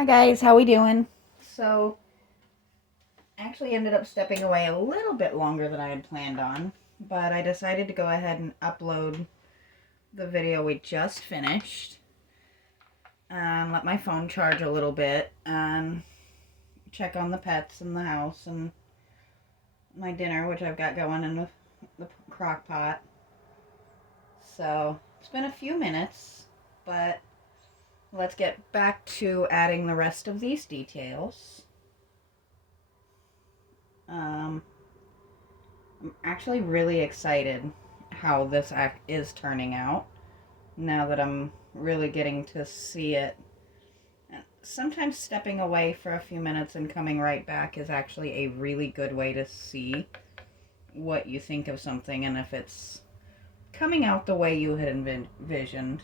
Hi guys, how we doing? So, I actually ended up stepping away a little bit longer than I had planned on, but I decided to go ahead and upload the video we just finished and let my phone charge a little bit and check on the pets in the house and my dinner, which I've got going in the crock pot. So, it's been a few minutes, but let's get back to adding the rest of these details. Um, I'm actually really excited how this act is turning out now that I'm really getting to see it. And sometimes stepping away for a few minutes and coming right back is actually a really good way to see what you think of something and if it's coming out the way you had envisioned.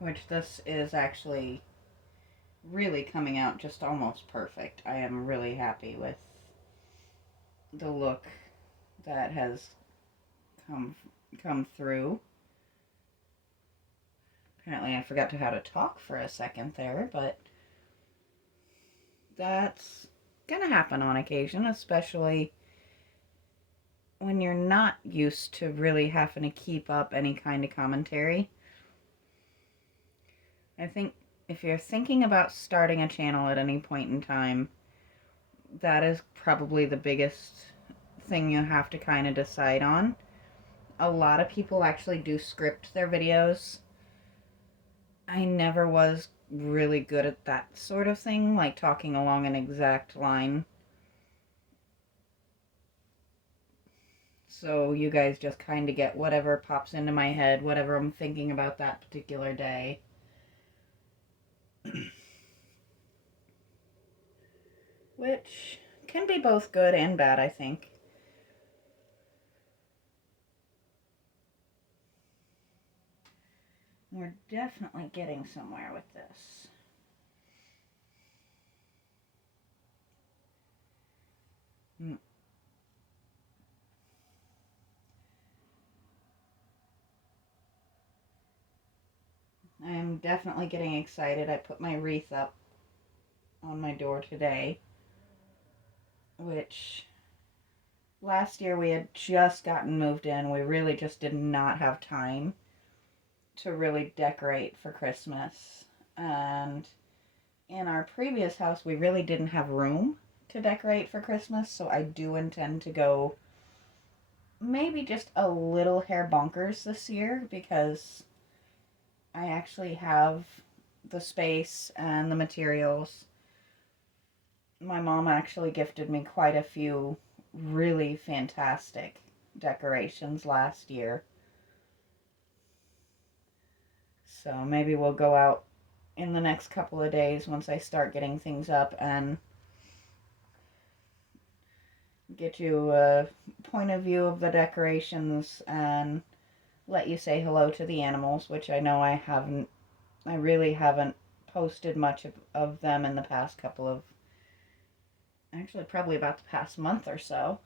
Which this is actually really coming out just almost perfect. I am really happy with the look that has come come through. Apparently I forgot to how to talk for a second there, but that's gonna happen on occasion, especially when you're not used to really having to keep up any kind of commentary. I think if you're thinking about starting a channel at any point in time, that is probably the biggest thing you have to kind of decide on. A lot of people actually do script their videos. I never was really good at that sort of thing, like talking along an exact line. So you guys just kind of get whatever pops into my head, whatever I'm thinking about that particular day. Which can be both good and bad, I think. We're definitely getting somewhere with this. I'm definitely getting excited. I put my wreath up on my door today, which last year we had just gotten moved in. We really just did not have time to really decorate for Christmas. And in our previous house, we really didn't have room to decorate for Christmas, so I do intend to go maybe just a little hair bonkers this year because I actually have the space and the materials. My mom actually gifted me quite a few really fantastic decorations last year. So maybe we'll go out in the next couple of days once I start getting things up and get you a point of view of the decorations and let you say hello to the animals, which I know I really haven't posted much of them in the past couple of, actually probably about the past month or so.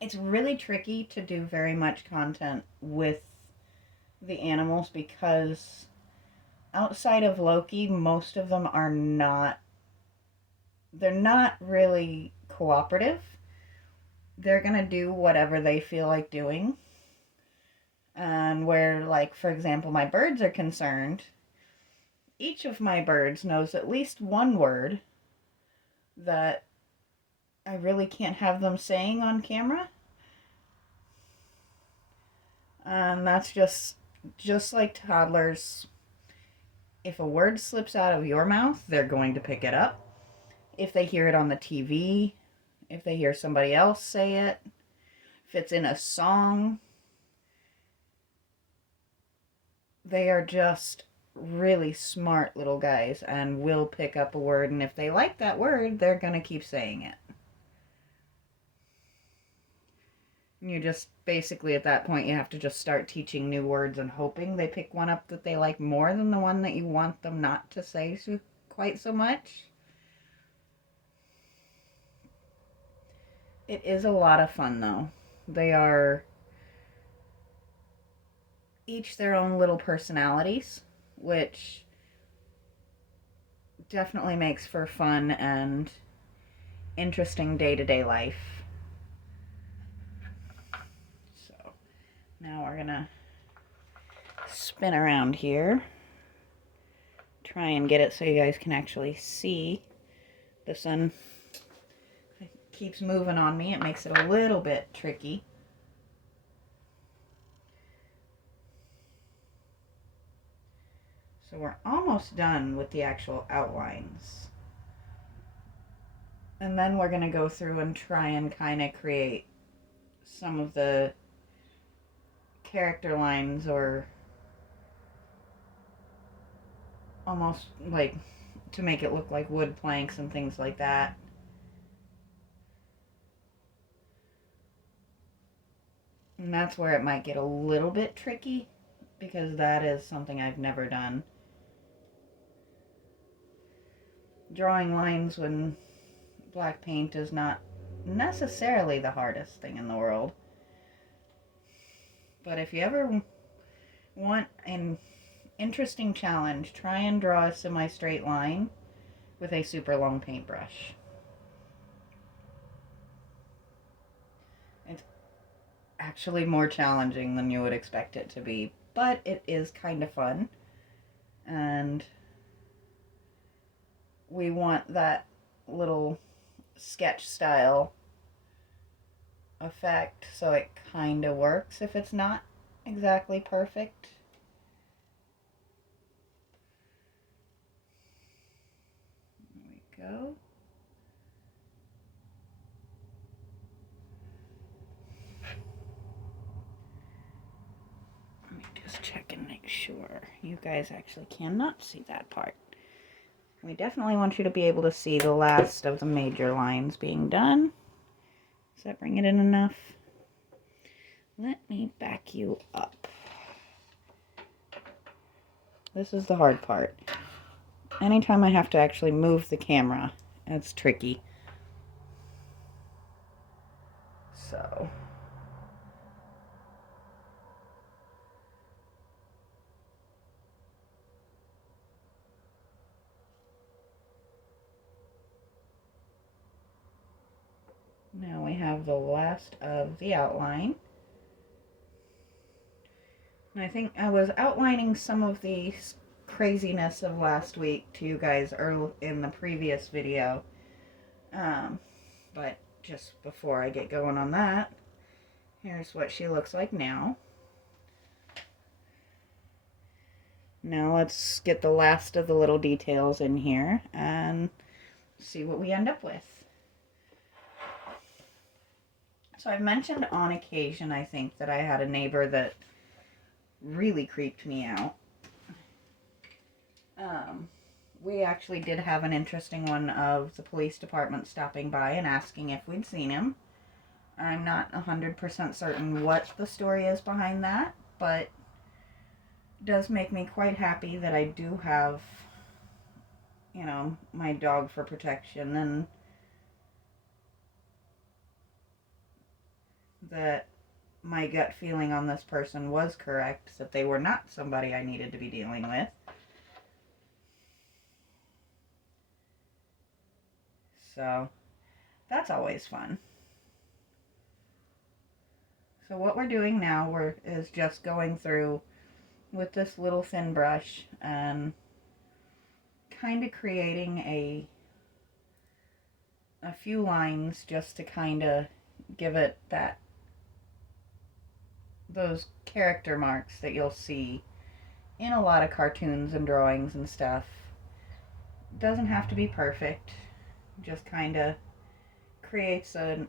It's really tricky to do very much content with the animals because outside of Loki, most of them are not, they're not really cooperative. They're going to do whatever they feel like doing. And where, like, for example, my birds are concerned, each of my birds knows at least one word that I really can't have them saying on camera. And that's just like toddlers. If a word slips out of your mouth, they're going to pick it up. If they hear it on the TV, if they hear somebody else say it, if it's in a song, they are just really smart little guys and will pick up a word, and if they like that word, they're going to keep saying it. You just basically at that point you have to just start teaching new words and hoping they pick one up that they like more than the one that you want them not to say quite so much. It is a lot of fun though. They are each their own little personalities, which definitely makes for fun and interesting day-to-day life. So now we're gonna spin around here, try and get it so you guys can actually see. The sun keeps moving on me. It makes it a little bit tricky. So we're almost done with the actual outlines. And then we're going to go through and try and kind of create some of the character lines, or almost like to make it look like wood planks and things like that. And that's where it might get a little bit tricky, because that is something I've never done. Drawing lines when black paint is not necessarily the hardest thing in the world. But if you ever want an interesting challenge, try and draw a semi-straight line with a super long paintbrush. It's actually more challenging than you would expect it to be, but it is kind of fun. And we want that little sketch style effect, so it kind of works if it's not exactly perfect. There we go. Let me just check and make sure you guys actually cannot see that part. We definitely want you to be able to see the last of the major lines being done. Does that bring it in enough? Let me back you up. This is the hard part. Anytime I have to actually move the camera, it's tricky. So now we have the last of the outline. And I think I was outlining some of the craziness of last week to you guys in the previous video. But just before I get going on that, here's what she looks like now. Now let's get the last of the little details in here and see what we end up with. So I've mentioned on occasion, I think, that I had a neighbor that really creeped me out. We actually did have an interesting one of the police department stopping by and asking if we'd seen him. I'm not 100% certain what the story is behind that, but it does make me quite happy that I do have, you know, my dog for protection, and that my gut feeling on this person was correct, that they were not somebody I needed to be dealing with. So that's always fun. So what we're doing now is just going through with this little thin brush and kind of creating a few lines just to kind of give it those character marks that you'll see in a lot of cartoons and drawings and stuff. Doesn't have to be perfect, just kind of creates a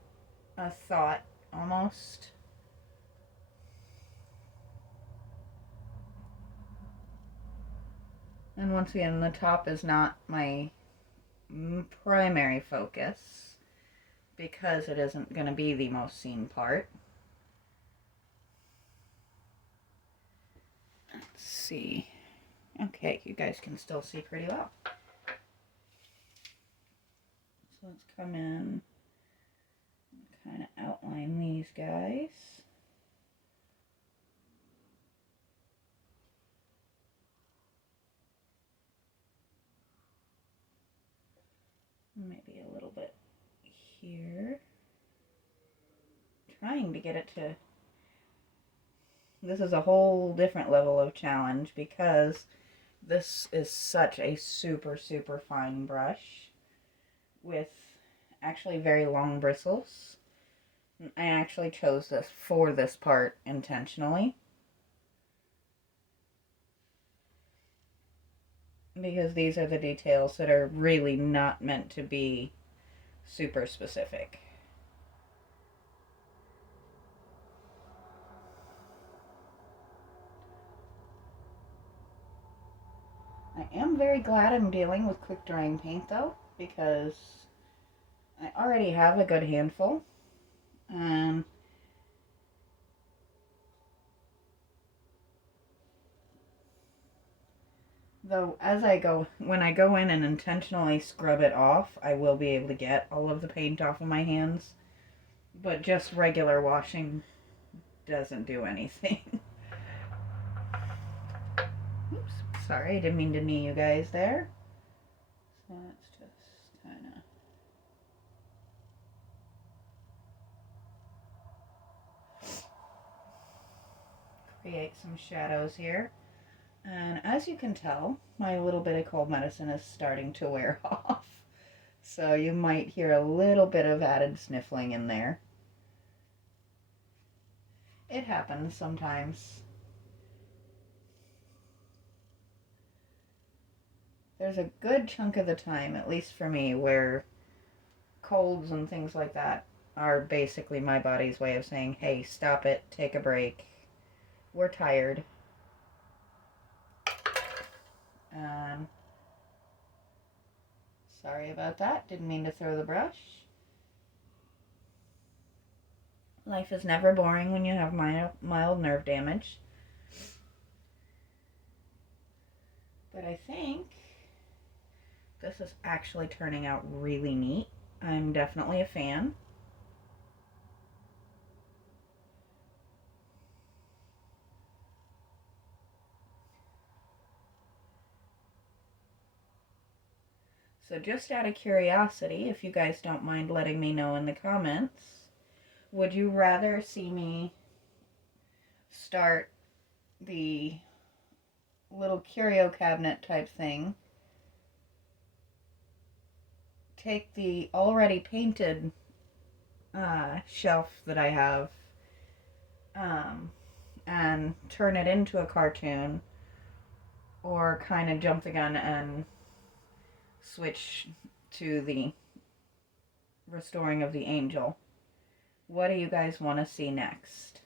thought almost. And once again, the top is not my primary focus because it isn't going to be the most seen part. Let's see. Okay, you guys can still see pretty well. So let's come in, these guys. Maybe a little bit here. Trying to get it to... This is a whole different level of challenge because this is such a super, super fine brush with actually very long bristles. I actually chose this for this part intentionally because these are the details that are really not meant to be super specific. I am very glad I'm dealing with quick drying paint though, because I already have a good handful, and though when I go in and intentionally scrub it off, I will be able to get all of the paint off of my hands, but just regular washing doesn't do anything. Oops, sorry, I didn't mean to knee you guys there. So let's just kind of... create some shadows here. And as you can tell, my little bit of cold medicine is starting to wear off. So you might hear a little bit of added sniffling in there. It happens sometimes. There's a good chunk of the time, at least for me, where colds and things like that are basically my body's way of saying, hey, stop it, take a break. We're tired. Sorry about that. Didn't mean to throw the brush. Life is never boring when you have mild nerve damage. But I think this is actually turning out really neat. I'm definitely a fan. So just out of curiosity, if you guys don't mind letting me know in the comments, would you rather see me start the little curio cabinet type thing, take the already painted shelf that I have, and turn it into a cartoon, or kind of jump the gun and switch to the restoring of the angel? What do you guys want to see next?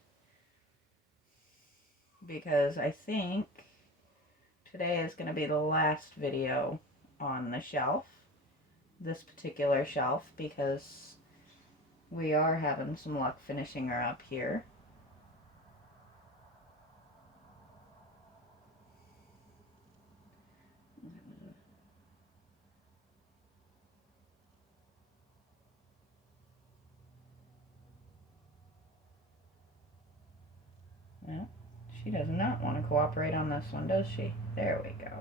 Because I think today is going to be the last video on the shelf, this particular shelf, because we are having some luck finishing her up here. Well, she does not want to cooperate on this one, does she? There we go.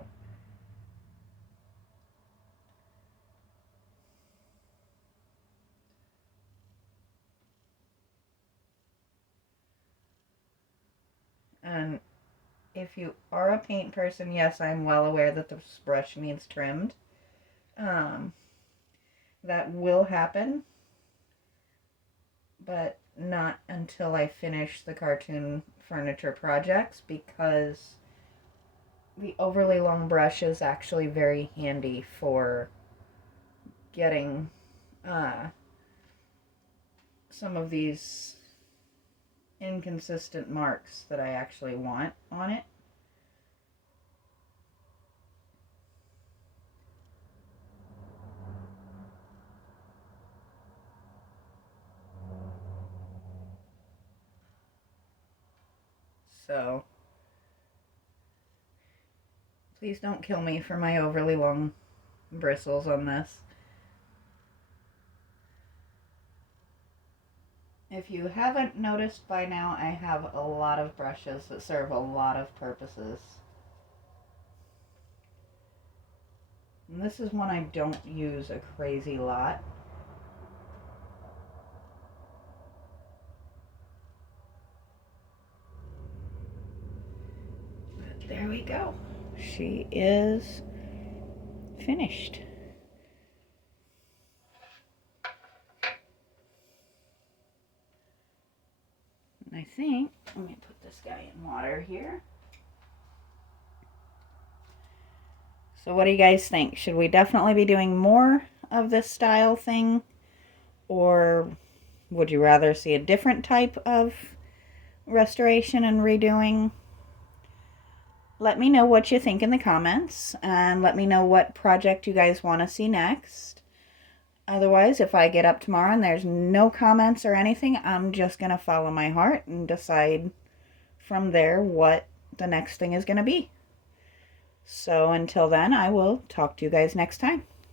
And if you are a paint person, yes, I'm well aware that this brush needs trimmed. That will happen, but not until I finish the cartoon furniture projects, because the overly long brush is actually very handy for getting some of these inconsistent marks that I actually want on it. So please don't kill me for my overly long bristles on this. If you haven't noticed by now, I have a lot of brushes that serve a lot of purposes. And this is one I don't use a crazy lot. But there we go. She is finished. And I think, let me put this guy in water here. So what do you guys think? Should we definitely be doing more of this style thing? Or would you rather see a different type of restoration and redoing? Let me know what you think in the comments, and let me know what project you guys want to see next. Otherwise, if I get up tomorrow and there's no comments or anything, I'm just going to follow my heart and decide from there what the next thing is going to be. So until then, I will talk to you guys next time.